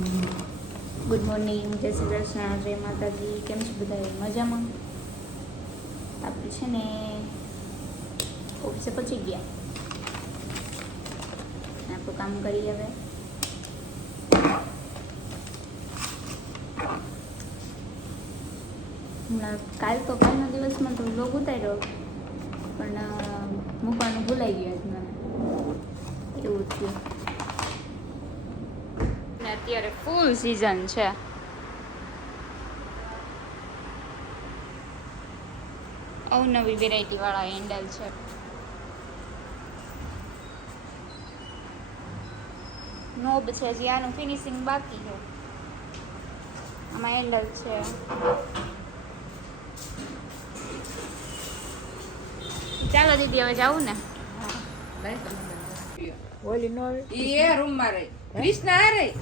Good morning, જય શ્રી કૃષ્ણ, જય માતાજી. કેમ છો બધા? મજામાં? આપણે છે ને ઓફિસે પહોંચી ગયા. આપણું કામ કરી હવે. કાલના દિવસમાં તો વ્લોગ ઉતાર્યો પણ મૂકવાનું ભૂલાઈ ગયું મને, એવું થયું. અત્યારે ફૂલ સીઝન છે. અવનવી વેરાયટી વાળા હેન્ડલ છે. નોબ છે, હજી આનું ફિનિશિંગ બાકી છે. આમાં હેન્ડલ છે. ચાલો દીદી, હવે જાવું ને. ઓલી નો ઈ એ રૂમ માં રહી, કૃષ્ણ આ રહી,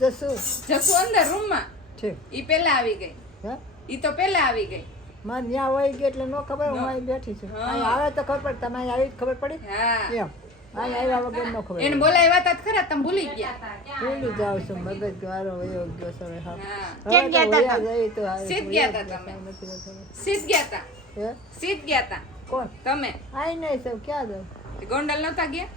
જસુ અંદર રૂમ માં છે. ઈ પેલા આવી ગઈ. હે ઈ તો પેલા આવી ગઈ. માર ન્યા વહી ગઈ એટલે નો ખબર. હું અહીં બેઠી છું. અહીં આવે તો ખબર પડે. તમે અહીં આવી ખબર પડી? હા, એમ અહીં આવ્યા વગર નો ખબર. એને બોલાવ્યા તા ખરા, તમે ભૂલી ગયા. ભૂલી જાવ છું. મગજ વારો વયો ગયો છે હવે. હા, હા, કેમ ગયા તા? જઈ તો આવે. સીધ ગયા તા તમે. સીધ ગયા તા. હે સીધ ગયા તા કોણ? તમે. આઈ નહીં સૌ ક્યાં જાવ? ગોંડલ નતા ગયા?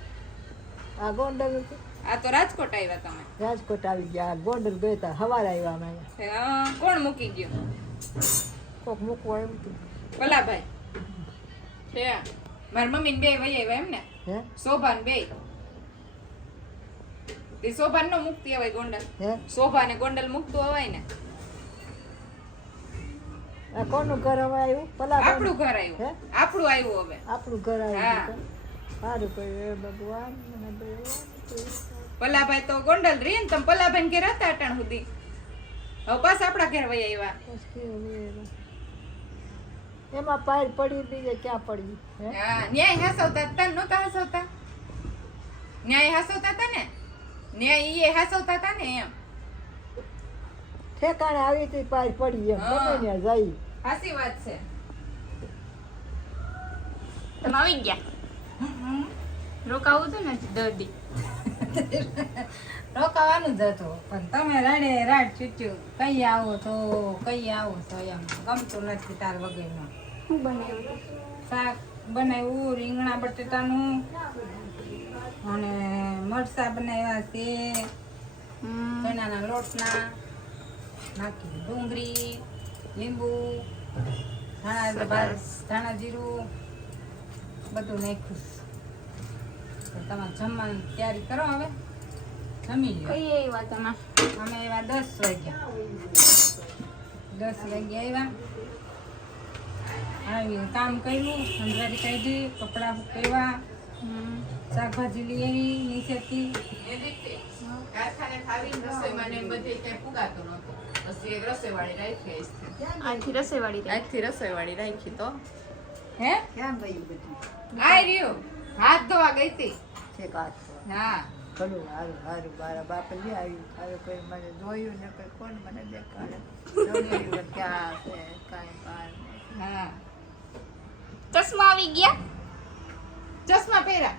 આ ગોંડલ હતું. આ તો રાજકોટ આવ્યા તમે. રાજકોટ આવી ગયા. ગોંડલ ગયા તા. હવારે આવ્યા અમે અહીંયા. હા, કોણ મૂકી ગયું? કોક મૂકવા એમ હતું. ભલાભાઈ છે. મારી મમ્મી ને બે વહી આવ્યા એમ ને? હે શોભા ને બે. તે શોભા નો મુકતી હોય ગોંડલ. હે શોભા ને ગોંડલ મુકતું હોય ને. આ કોનું ઘર હવે આવ્યું? પલા આપણું ઘર આવ્યું. હે આપણું આવ્યું હવે. આપણું ઘર હા. આવ્યું. સારું કર્યું એ ભગવાન. મને ભગવાન. પલાભાઈ તો ગોંડલ રહી ને, તમે પલાભાઈ ઘેર હતા અટાણ સુધી. હવે પાછા આપણા ઘેર વહી આવ્યા. એમાં પાર પડી બીજે ક્યાં પડી? હે હા, ન્યાય હસવતા તને નહોતા હસવતા? ન્યાય હસવતા હતા ને? ન્યાય ઈ હસવતા હતા ને એમ. ઠેકાણે આવી હતી પાર પડી એમ. હા. ગમે ત્યાં જાય. સાચી વાત છે. તમે આવી ગયા. રોકાવું હતું ને દર્દી. રોકાવાનું જ હતું પણ તમે રાડે રાડ ચૂચ્યું કઈ આવો છો એમ ગમતું નથી તાર વગરનું. શું બનાવ્યું? શાક બનાવ્યું રીંગણા બટેટાનું અને મરચાં બનાવ્યા છે ચણાના લોટના, નાખી ડુંગળી, લીંબુ, ધાણા જીરું બધું નાખ્યું. તો તમારે જમવાની તૈયારી કરો. હવે જમી લો. કઈ આવ્યા તમે? અમે આવ્યા 10 વાગ્યા. 10 વાગ્યા આવ્યા. કામ કર્યું, સંજારી કાઢી, કપડાં સુકવ્યા, શાકભાજી લઈ આવી નીચેથી. કારખાને ખાવીને રસોઈમાં ને બધે ક્યાંય પુગાતું નહોતું. પછી એક રસોઈવાળી રાખી આજથી રસોઈવાળી રહી. આજથી રસોઈવાળી રાખી તો હે ક્યાં ગયું બધું? આ રહ્યું હાથ ધોવા ગઈ હતી. છે કાચ. હા, ઘણું સારું સારું. મારા બાપે લઈ આવ્યું. હવે કોઈ મને જોયું ને કોઈ કોણ મને દેખાડે. જોયું ક્યાં છે કાંઈ પાર નહીં. હા. ચશ્મા આવી ગયા. ચશ્મા પહેર્યા.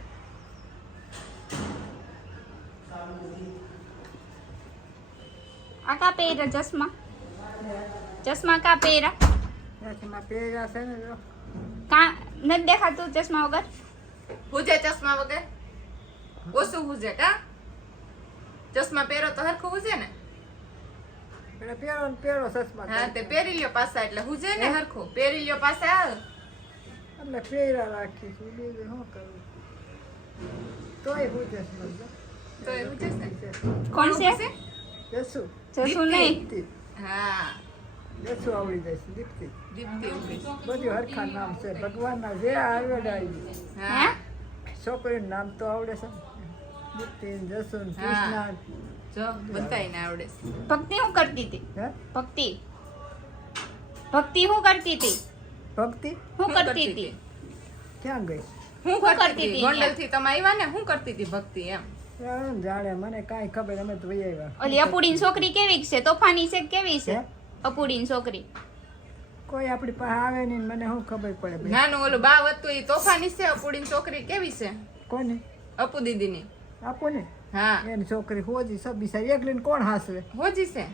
આ કા પહેર્યા ચશ્મા? ચશ્મા કા પહેર્યા? ચશ્મા પહેર્યા છે ને જો. કા નથી દેખાતું ચશ્મા વગર? હુજે ચશ્મા વગર ઓછું હુજે કા? ચશ્મા પહેરો તો હરખું હુજે ને? એટલે પહેરો ને પહેરો ચશ્મા. હા, તે પહેરી લ્યો પાછા એટલે હુજે ને હરખું. પહેરી લ્યો પાછા. એટલે પહેર્યા રાખીશું. બીજું શું કરું? તોય હું ચશ્મા જો. તો એ હુજે છે. કોણ છે? જસુ. જસું નહીં. દીપ્તિ. હા, જસુ આવડી જશે. દીપ્તિ. દીપ્તિ ઉભી. બધું હરખા નામ છે. ભગવાનના જે આવડ આવી. હા, છોકરીનું નામ તો આવડે છે. દીપ્તિ, જસુ, હા. કૃષ્ણ. જો બધાયને આવડે છે. ભક્તિ શું કરતી હતી? હે ભક્તિ શું કરતી હતી? ભક્તિ શું કરતી હતી? ક્યાં ગઈ? હું કરતી કરતી હતી હતી ગોંડલ થી તમે આવ્યા ને? હું કરતી હતી ભક્તિ એમ? જાણે મને કાંઈ ખબર. અમે તો વહી આવ્યા. ઓલી અપુડીની છોકરી કેવી છે? તોફાની છે કે કેવી છે? હે? અપુડીની છોકરી કોઈ આપણી પાસે આવે નહીં. મને શું ખબર પડે ભાઈ? નાનું ઓલું બાવ હતું એ તોફાની છે. અપુડીની છોકરી કેવી છે? કોને અપુ દીદીની. આપો ને. હા એની છોકરી હોજી સબ બિચારી એકલીને કોણ હાસવે? હોજી છે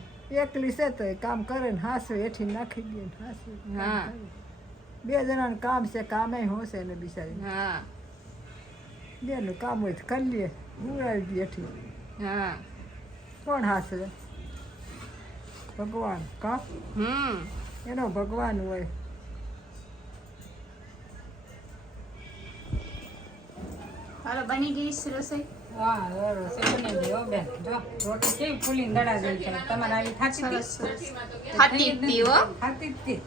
એકલી છે તો કામ કરે ને હાસવે, એઠી નાખી દે ને હાસવે. હા. બે જણાનું કામ છે, કામે હોશે ને બિચારી. હા બેનું કામ હોય તો કરી લે, ઉડાવી દે એઠી. હા કોણ હાસવે? ભગવાન. કા એનો ભગવાન હોય. હાલો બની ગઈ છે રસોઈ. વાહ બરોબર છે બની ગઈ હો બેન. જો રોટી કેવી ફૂલીને દડા જેવી છે. તમારે આવી થાતી હતી? સરસ ખાતી જ તી હો. થાતી જ હતી.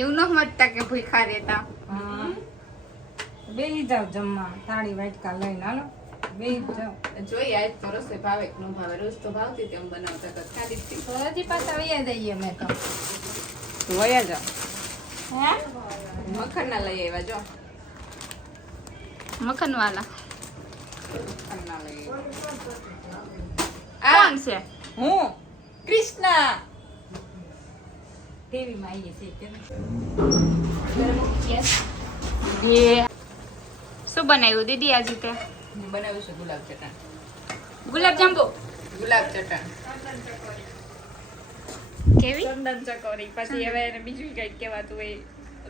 એવું ન સમજતા કે ભૂખા રહેતા. હા. બેહી જાવ જમવા, થાળી વાટકા લઈને હાલો બેહી જ જાવ. જોઈએ આજ તો રસોઈ ભાવે કે ન ભાવે. રોજ તો ભાવતી તેમ બનાવતા તો ખાધી જ તો હજી પાછા વયા જઈએ અમે તો. વયા જાઓ. હે મખણ ના લઈ આવ્યા જો. મખનવાલા મખણ ના લઈ કોણ છે? હું કૃષ્ણ. ટીવી માં આવીએ છીએ કે એ શું બનાવ્યું દીદી આજે તે? બનાવ્યું છે ગુલાબ ચટણ. ગુલાબ જાંબુ ગુલાબ ચટણ. કેવી? ચંદન ચકોરી. પછી હવે એને બીજું કઈક કહેવાતું હોય,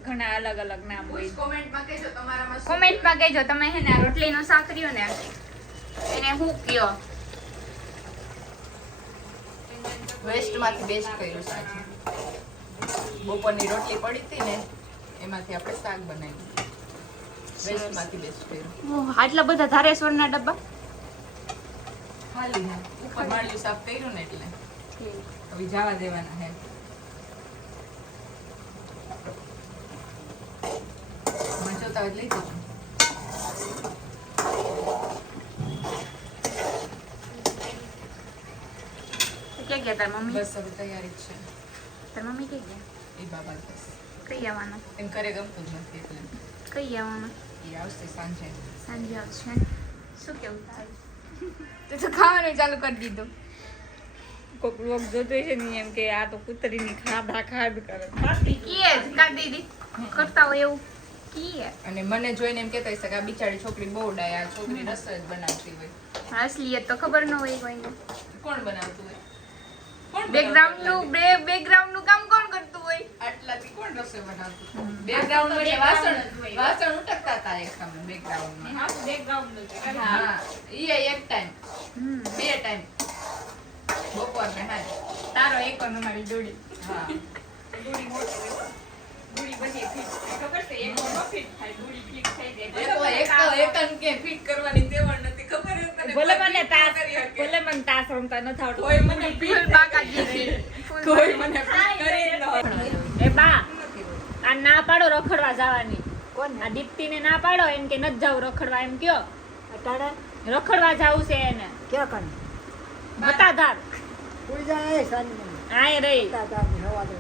ઘણા અલગ અલગ નામ હોય. કોમેન્ટમાં કહેજો તમારામાં શું કોમેન્ટમાં કહેજો તમે હે ને રોટલીનું શાક રહ્યું ને એને હું કયો? વેસ્ટમાંથી બેસ્ટ કર્યું છે. બપોરની રોટલી પડી હતી ને એમાંથી આપણે શાક બનાવ્યું. વેસ્ટમાંથી બેસ્ટ કર્યું. ઓહ, આટલા બધા ધારેશ્વરના ડબ્બા. ખાલી ને ઉપર માળિયું સાફ કર્યું ને એટલે હવે જવા દેવાના હે. મજોતા હોય લઈ જજો. ક્યાં ગયા તાર મમ્મી? બસ હવે તૈયારી જ છે. તાર મમ્મી ક્યાં ગયા? એ બાબા બસ કઈ આવવાના? એમ ઘરે ગમતું જ નથી એટલે કઈ આવવાના? એ આવશે સાંજે. સાંજે આવશે. શું કેવું તારું? તે તો ખાવાનું ચાલુ કરી દીધું. કોક લોક જોતો છે ને એમ કે આ તો કૂતરીની ખાધા ખાધ કરે. કીએ જ કા દીદી કરતા હોય એવું કીએ. અને મને જોઈને એમ કહેતા હશે કે આ બિચારી છોકરી બહુ ડાય, આ છોકરી રસોઈ જ બનાવતી હોય. અસલિયત તો ખબર ન હોય કોઈને. કોણ બનાવતું હોય? કોણ બેકગ્રાઉન્ડ બનાવતું નું હોય? બેકગ્રાઉન્ડ નું કામ કોણ કરતું હોય? આટલાથી કોણ રસોઈ બનાવતું? બેકગ્રાઉન્ડ માં વાસણ વાસણ ઉટકતા હતા એક સમય બેકગ્રાઉન્ડમાં. હા બેકગ્રાઉન્ડ નું છે. હા ઈ એક ટાઈમ હમ. બે ટાઈમ બપોર ને હાજ. તારો એક નો મારી જોડી. હા જોડી મોટી હોય. જોડી બધી ફિટ ખબર છે? એક નો ફિટ થાય, જોડી ફિટ થઈ એક જાય. એકન કે ફિટ કરવાની તેવડ નથી ખબર છે તને? ભલે મને fit તાસ કરી શકે. ભલે મને તાસ રમતા ન આવડતું. કોઈ મને ફૂલ ફિટ બાકાજી. કોઈ મને ફિટ કરી જ ન હોય. એ બા આ ના પાડો રખડવા જવાની. કોણ? આ દીપ્તિને ના પાડો એમ કે નથી જાવ રખડવા એમ કયો. અટાણે રખડવા જાવું છે એને. ક્યાં કણ? બતાધાર કોઈ જાય સાંજે. આય રહી તાતાની હવા દે.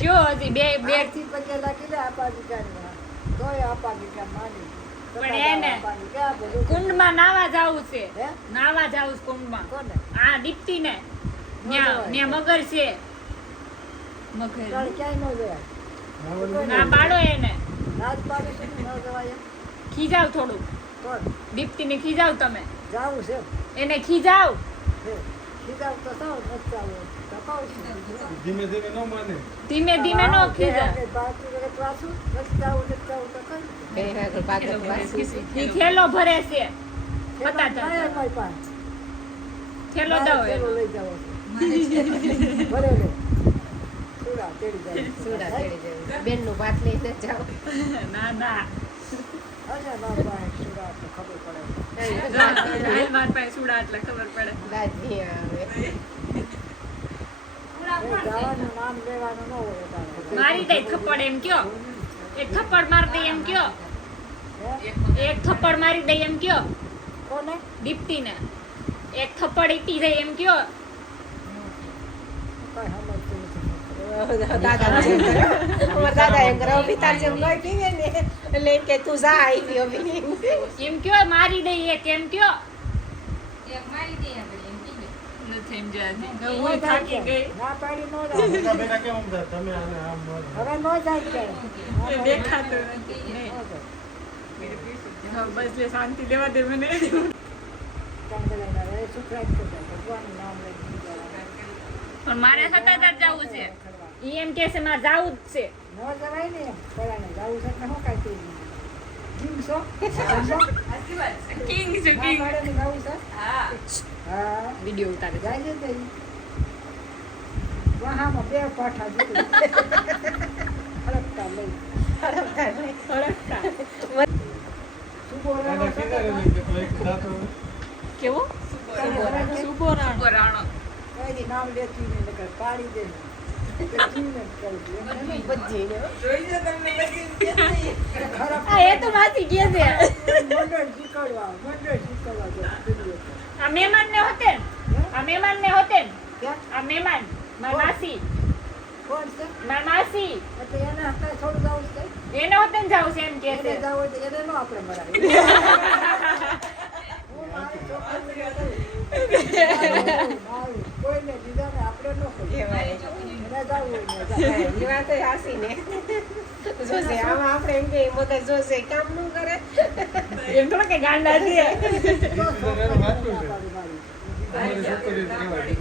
કયો હજી બે બે થી પગે લાગી લે આપા દીકરા. તોય આપા દીકરા માની. પણ એને આપાની ક્યાં બધું? કુંડમાં નાવા જાવું છે. હે? નાવા જાવું છે કુંડમાં. કોને? આ દીપ્તિને ન્યા મગર છે. મગર તારે ક્યાંય ન જવાય. ના પાડો એને. રાત પાડી છે ને ન જવાય એમ. ખીજાવ થોડું. કોણ? દીપ્તિને ખીજાવ તમે. જાવું છે. એને ખીજાવ. હે. ખીજાવ તો સાવ નથી આવું. તપાવ છે. ધીમે ધીમે ન માને. ધીમે ધીમે નો ખીજાવ. બે આગળ પાછળ પાછળ. ઈ થેલો ભરે છે. થેલો દો સુડા તેડી જાય. બેનનું ભાત લઈને જાઓ. ના ના ખબર હાલ માર પાસે સુડા એટલે ખબર પડે. લાજ નહીં આવે. જવાનું નામ લેવાનું ન હોય તારે. મારી દે થપ્પડ એમ કયો. એક થપ્પડ માર દે એમ કયો. એક થપ્પડ મારી દે એમ કયો. કોને? દીપ્તિને એક થપ્પડ ઈટી જાય એમ કયો. કઈ સમજતું નથી. દાદા એમ કરે અભિતાર જેમ લોહી પીવે ને એટલે એમ કે તું જા આવી અભી. એમ કયો મારી દે એક એમ કયો. એક મારી દે આપણે એમ કીધું. નથી સમજાતી. હું થાકી ગઈ. ના પાડી ન જાય. બેટા બેટા કેમ થાય? તમે આને આમ ન હવે ન જાય ક્યારે. દેખાતું નથી. ન જાય. હા, બસ લે શાંતિ લેવા દે મને. કામ કરાય ના છોકરા જ કરતા ભગવાનનું નામ લઈને બીજા પણ મારે સતત જ જવું છે ઈ એમ કે છે મારે જાવું જ છે ન જવાય ને એમ પરાણે જાવું છે એટલે શું કાંઈ કહી કિંગ છો સાચી વાત છે કિંગ છે કિંગ પાડે જાવું છે હા હા વિડિયો ઉતારે છે જાય છે વાહામાં બે પાઠા જીતી હડકતા લઈ સુબો દાદા કીધા ને કે પેલો એક દાંતો કેવો સુબોરાણ પુરાણો કોઈ નામ લેતી નહીં નકર પાડી દે જીવને કરી દે જોઈ જો તમને બધી ખરાબ આ એ તો માસી કે છે મંડળ શીખવા જો આ મહેમાન ને હોતે આ મહેમાન ને હોતે ક્યાં આ મહેમાન મારી માસી કોણ છે મારી માસી એટલે એને હાથે થોડું જાવું છે એને હોતે ને જાવું છે એમ કે એને છે જાવું હોય તો એને નો આપણે મરાવી હું મારી છોકરીને કહું. મારું કોઈને બીજાને આપણે ન કરીએ. એને જાવું હોય ને જાય. એ વાત હાસી ને જોશે આમાં આપણે એમ કે મગજ જોશે કામ ન કરે એમ થોડા કે ગાંડા છે તો છોકરાને વાંચવું છે. મારી. અમારી છોકરી જ કહેવાય.